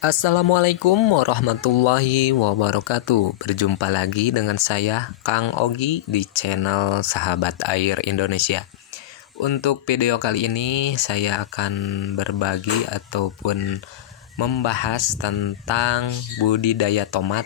Assalamualaikum warahmatullahi wabarakatuh. Berjumpa lagi dengan saya Kang Ogi di channel Sahabat Air Indonesia. Untuk video kali ini saya akan berbagi ataupun membahas tentang budidaya tomat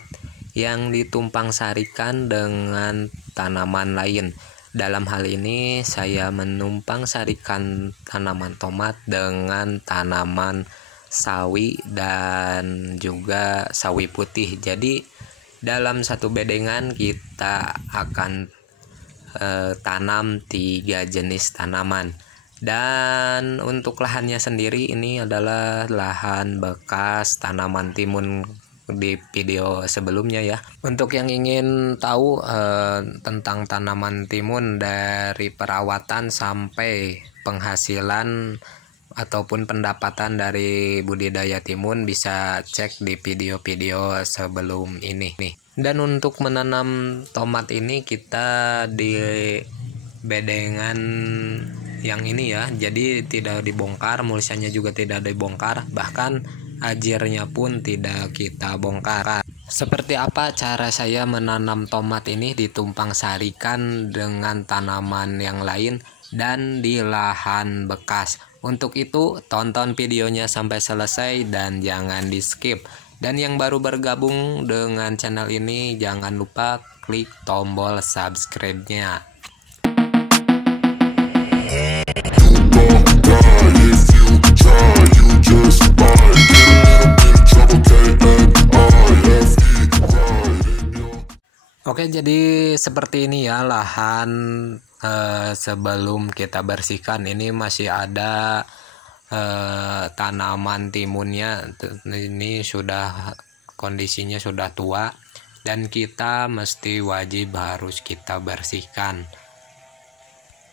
yang ditumpang sarikan dengan tanaman lain. Dalam hal ini saya menumpang sarikan tanaman tomat dengan tanaman sawi dan juga sawi putih. Jadi dalam satu bedengan kita akan tanam 3 jenis tanaman. Dan untuk lahannya sendiri ini adalah lahan bekas tanaman timun di video sebelumnya ya. Untuk yang ingin tahu tentang tanaman timun dari perawatan sampai penghasilan ataupun pendapatan dari budidaya timun, bisa cek di video-video sebelum ini nih. Dan untuk menanam tomat ini kita di bedengan yang ini ya, jadi tidak dibongkar, mulsanya juga tidak dibongkar, bahkan ajirnya pun tidak kita bongkar. Seperti apa cara saya menanam tomat ini ditumpang sarikan dengan tanaman yang lain dan di lahan bekas? Untuk itu tonton videonya sampai selesai dan jangan di skip. Dan yang baru bergabung dengan channel ini jangan lupa klik tombol subscribe-nya. Oke, jadi seperti ini ya lahan sebelum kita bersihkan. Ini masih ada tanaman timunnya, ini sudah kondisinya sudah tua dan kita mesti wajib harus kita bersihkan.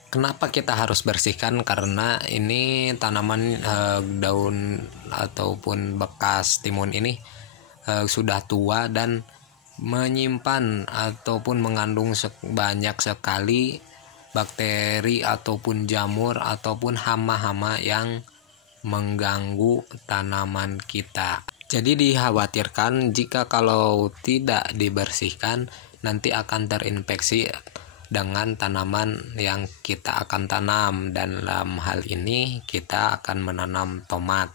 Kenapa kita harus bersihkan? Karena ini tanaman daun ataupun bekas timun ini sudah tua dan menyimpan ataupun mengandung banyak sekali bakteri ataupun jamur ataupun hama-hama yang mengganggu tanaman kita. Jadi dikhawatirkan jika kalau tidak dibersihkan nanti akan terinfeksi dengan tanaman yang kita akan tanam, dan dalam hal ini kita akan menanam tomat.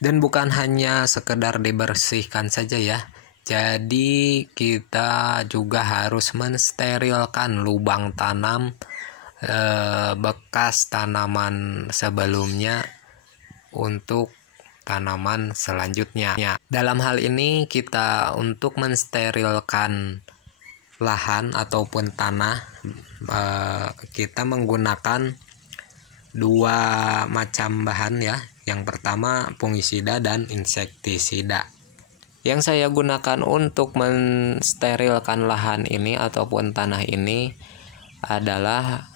Dan bukan hanya sekedar dibersihkan saja ya, jadi kita juga harus mensterilkan lubang tanam bekas tanaman sebelumnya untuk tanaman selanjutnya. Dalam hal ini kita untuk mensterilkan lahan ataupun tanah, kita menggunakan 2 macam bahan ya. Yang pertama fungisida dan insektisida. Yang saya gunakan untuk mensterilkan lahan ini ataupun tanah ini adalah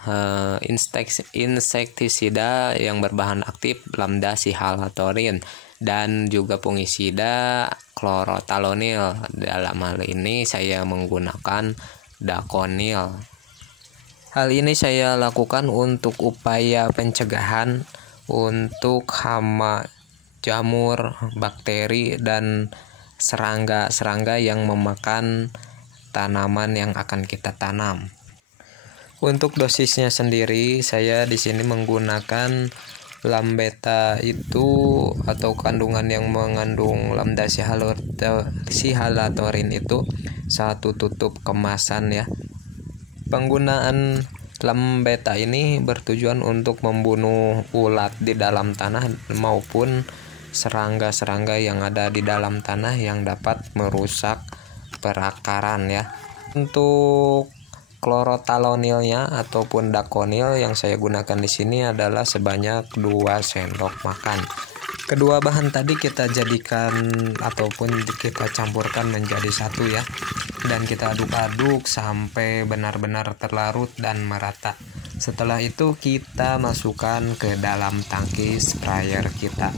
insektisida yang berbahan aktif lambda sihalatorin dan juga fungisida klorotalonil. Dalam hal ini saya menggunakan dakonil. Hal ini saya lakukan untuk upaya pencegahan untuk hama, jamur, bakteri, dan serangga-serangga yang memakan tanaman yang akan kita tanam. Untuk dosisnya sendiri saya di sini menggunakan lambeta itu atau kandungan yang mengandung lambda sihalatorin itu 1 tutup kemasan ya. Penggunaan lambeta ini bertujuan untuk membunuh ulat di dalam tanah maupun serangga-serangga yang ada di dalam tanah yang dapat merusak perakaran ya. Untuk klorotalonilnya ataupun dakonil yang saya gunakan di sini adalah sebanyak 2 sendok makan. Kedua bahan tadi kita jadikan ataupun kita campurkan menjadi satu ya, dan kita aduk-aduk sampai benar-benar terlarut dan merata. Setelah itu kita masukkan ke dalam tangki sprayer kita.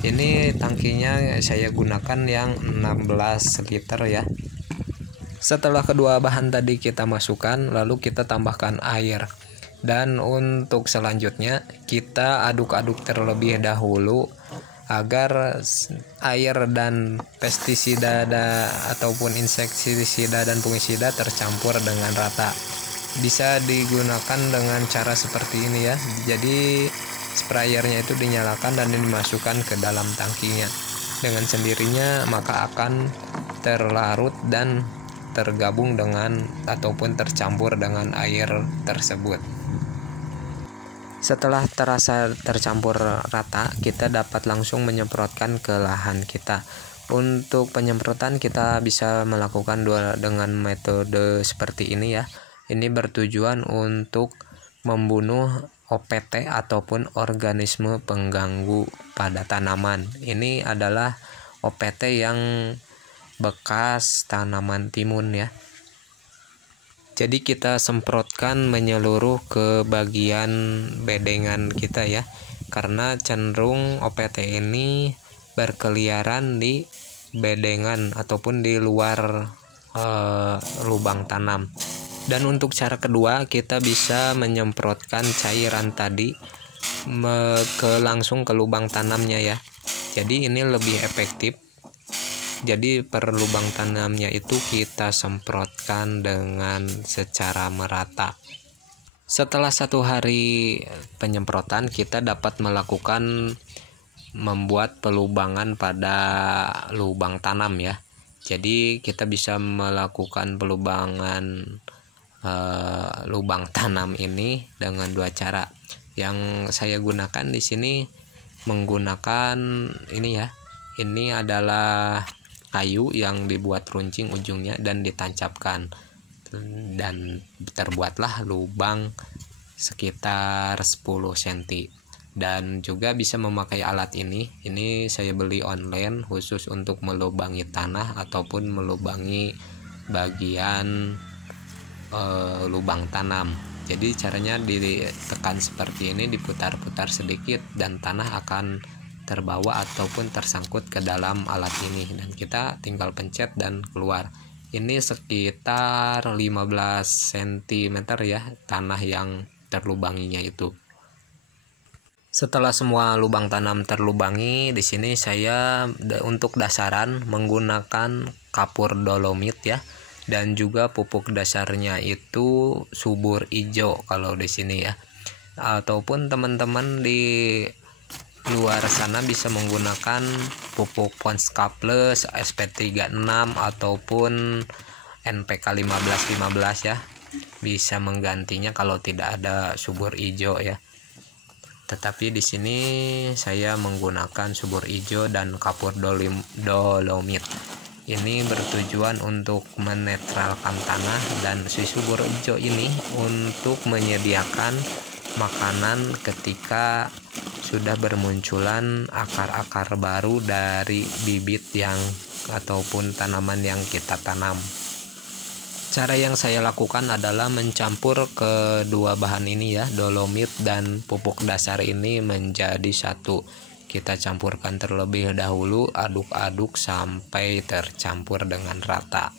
Ini tangkinya saya gunakan yang 16 liter ya. Setelah kedua bahan tadi kita masukkan, lalu kita tambahkan air. Dan untuk selanjutnya kita aduk-aduk terlebih dahulu agar air dan pestisida ataupun insektisida dan fungisida tercampur dengan rata. Bisa digunakan dengan cara seperti ini ya. Jadi sprayernya itu dinyalakan dan dimasukkan ke dalam tangkinya. Dengan sendirinya maka akan terlarut dan tergabung dengan ataupun tercampur dengan air tersebut. Setelah terasa tercampur rata, kita dapat langsung menyemprotkan ke lahan kita. Untuk penyemprotan kita bisa melakukan dengan metode seperti ini ya. Ini bertujuan untuk membunuh OPT ataupun organisme pengganggu pada tanaman. Ini adalah OPT yang bekas tanaman timun ya. Jadi kita semprotkan menyeluruh ke bagian bedengan kita ya, karena cenderung OPT ini berkeliaran di bedengan ataupun di luar lubang tanam. Dan untuk cara kedua, kita bisa menyemprotkan cairan tadi langsung ke lubang tanamnya ya. Jadi ini lebih efektif. Jadi per lubang tanamnya itu kita semprotkan dengan secara merata. Setelah 1 hari penyemprotan, kita dapat melakukan membuat pelubangan pada lubang tanam ya. Jadi kita bisa melakukan pelubangan lubang tanam ini dengan 2 cara. Yang saya gunakan di sini menggunakan ini ya. Ini adalah kayu yang dibuat runcing ujungnya dan ditancapkan, dan terbuatlah lubang sekitar 10 cm. Dan juga bisa memakai alat ini saya beli online khusus untuk melubangi tanah ataupun melubangi bagian lubang tanam. Jadi caranya ditekan seperti ini, diputar-putar sedikit dan tanah akan terbawa ataupun tersangkut ke dalam alat ini, dan kita tinggal pencet dan keluar. Ini sekitar 15 cm ya tanah yang terlubanginya itu. Setelah semua lubang tanam terlubangi, di sini saya untuk dasaran menggunakan kapur dolomit ya, dan juga pupuk dasarnya itu subur ijo kalau di sini ya. Ataupun teman-teman di luar sana bisa menggunakan pupuk Ponska Plus, SP36 ataupun NPK 1515 ya. Bisa menggantinya kalau tidak ada subur ijo ya. Tetapi di sini saya menggunakan subur ijo dan kapur dolomit. Ini bertujuan untuk menetralkan tanah, dan si subur ijo ini untuk menyediakan makanan ketika sudah bermunculan akar-akar baru dari bibit yang ataupun tanaman yang kita tanam. Cara yang saya lakukan adalah mencampur kedua bahan ini ya, dolomit dan pupuk dasar ini menjadi satu. Kita campurkan terlebih dahulu, aduk-aduk sampai tercampur dengan rata.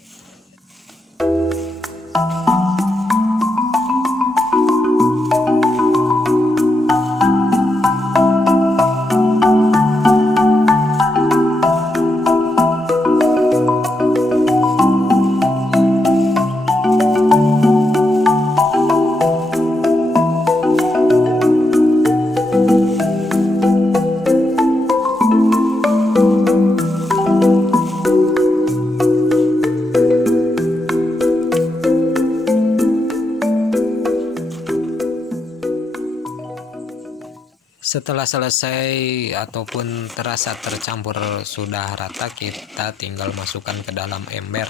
Setelah selesai ataupun terasa tercampur sudah rata, kita tinggal masukkan ke dalam ember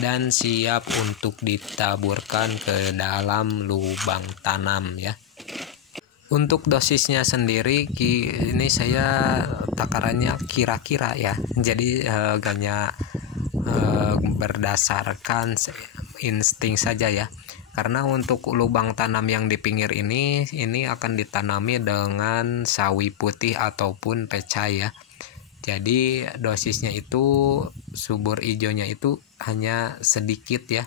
dan siap untuk ditaburkan ke dalam lubang tanam ya. Untuk dosisnya sendiri ini saya takarannya kira-kira ya. Jadi hanya berdasarkan insting saja ya. Karena untuk lubang tanam yang di pinggir ini akan ditanami dengan sawi putih ataupun pecah ya. Jadi dosisnya itu subur ijonya itu hanya sedikit ya.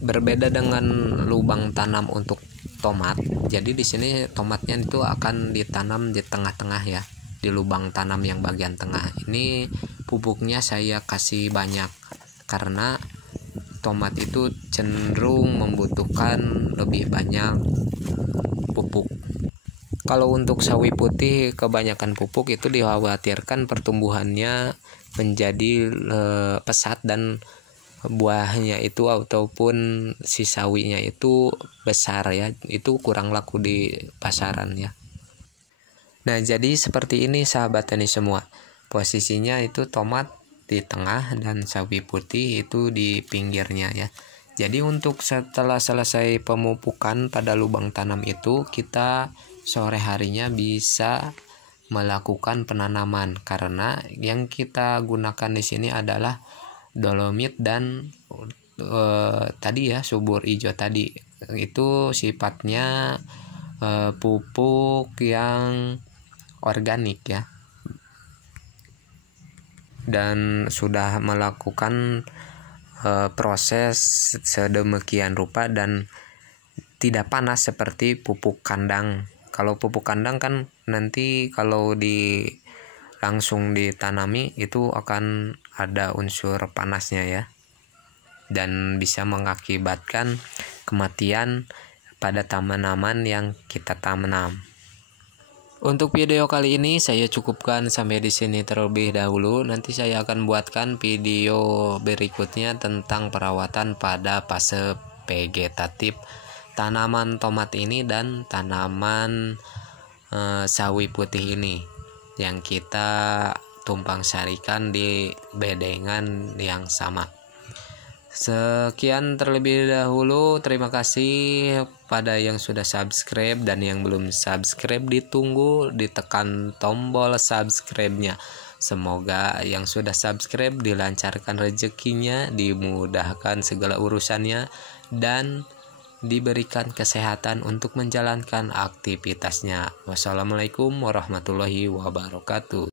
Berbeda dengan lubang tanam untuk tomat. Jadi di sini tomatnya itu akan ditanam di tengah-tengah ya. di lubang tanam yang bagian tengah. Ini pupuknya saya kasih banyak karena tomat itu cenderung membutuhkan lebih banyak pupuk. Kalau untuk sawi putih kebanyakan pupuk itu dikhawatirkan pertumbuhannya menjadi pesat dan buahnya itu ataupun si sawinya itu besar ya, itu kurang laku di pasaran ya. Nah, jadi seperti ini sahabat tani semua. Posisinya itu tomat di tengah dan sawi putih itu di pinggirnya ya. Jadi untuk setelah selesai pemupukan pada lubang tanam itu, kita sore harinya bisa melakukan penanaman karena yang kita gunakan di sini adalah dolomit dan tadi ya subur hijau tadi. Itu sifatnya pupuk yang organik ya, dan sudah melakukan proses sedemikian rupa dan tidak panas seperti pupuk kandang. Kalau pupuk kandang kan nanti kalau langsung ditanami itu akan ada unsur panasnya ya, dan bisa mengakibatkan kematian pada tanaman yang kita tanam. Untuk video kali ini saya cukupkan sampai di sini terlebih dahulu. Nanti saya akan buatkan video berikutnya tentang perawatan pada fase vegetatif tanaman tomat ini dan tanaman sawi putih ini yang kita tumpang sarikan di bedengan yang sama. Sekian terlebih dahulu, terima kasih pada yang sudah subscribe, dan yang belum subscribe ditunggu ditekan tombol subscribe-nya. Semoga yang sudah subscribe dilancarkan rezekinya, dimudahkan segala urusannya, dan diberikan kesehatan untuk menjalankan aktivitasnya. Wassalamualaikum warahmatullahi wabarakatuh.